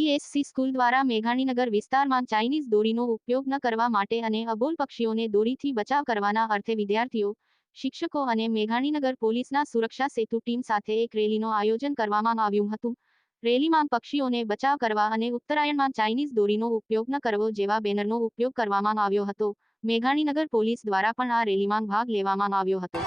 CBSE school દ્વારા મેઘાણીનગર વિસ્તારમાં Chinese દોરીનો ઉપયોગ ન કરવા માટે અને અબોલ પક્ષીઓને દોરીથી બચાવ કરવાના અર્થે વિદ્યાર્થીઓ, શિક્ષકો અને મેઘાણીનગર પોલીસના સુરક્ષા સેતુ ટીમ સાથે એક રેલીનું આયોજન કરવામાં આવ્યું હતું. રેલીમાં પક્ષીઓને બચાવ કરવા અને ઉત્તરાયણમાં ચાઇનીઝ દોરીનો ઉપયોગ ન કરવો જેવા બેનરનો ઉપયોગ કરવામાં આવ્યો હતો. મેઘાણીનગર પોલીસ દ્વારા પણ આ રેલીમાં ભાગ લેવામાં આવ્યો હતો.